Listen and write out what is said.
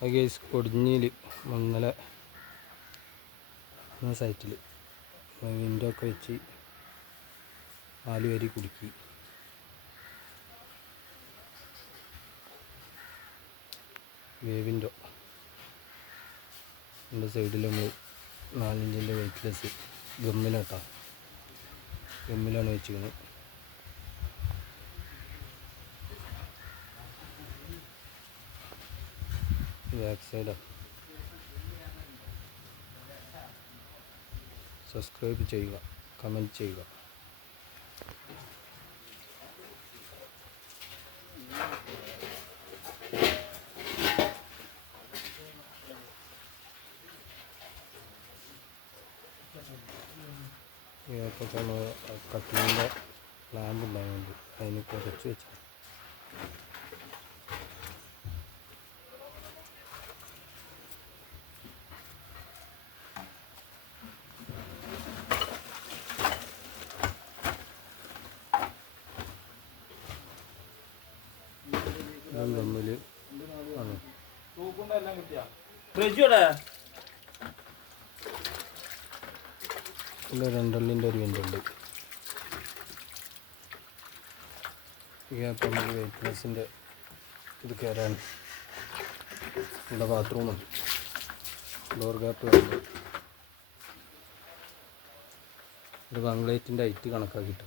Guys കൊടിഞ്ഞിൽ എന്ന സൈറ്റിൽ window ഒക്കെ വെച്ച് നാല് വരി കുടുക്കി. വേവിൻഡോ എന്റെ സൈഡിൽ നമ്മൾ നാലിഞ്ചിന്റെ വെയിറ്റ്ലെസ് ഗമ്മിലാട്ടോ. ഗമ്മിലാണ് വെച്ചിരിക്കുന്നത് ബാക്ക് സൈഡാണ് സബ്സ്ക്രൈബ് ചെയ്യുക. കമന്റ് ചെയ്യുക ഇപ്പോൾ കട്ടിലിന്റെ ലാമ്പ് ഉണ്ടായതുകൊണ്ട് അതിന് കുറച്ച് വെച്ചു ഇതും തമ്മിൽ ആണ്. രണ്ടെണ്ണിന്റെ ഒരു വിൻഡുണ്ട് നമുക്ക് വെയിറ്റ്നെസ്സിന്റെ ഇത് കയറാൻ ഇവിടെ ബാത്റൂമുണ്ട് ഡോർ ഗ്യാപ്പ് ഉണ്ട് ഇത് ബംഗ്ലേറ്റിന്റെ ഹൈറ്റ് കണക്കാക്കിയിട്ട്.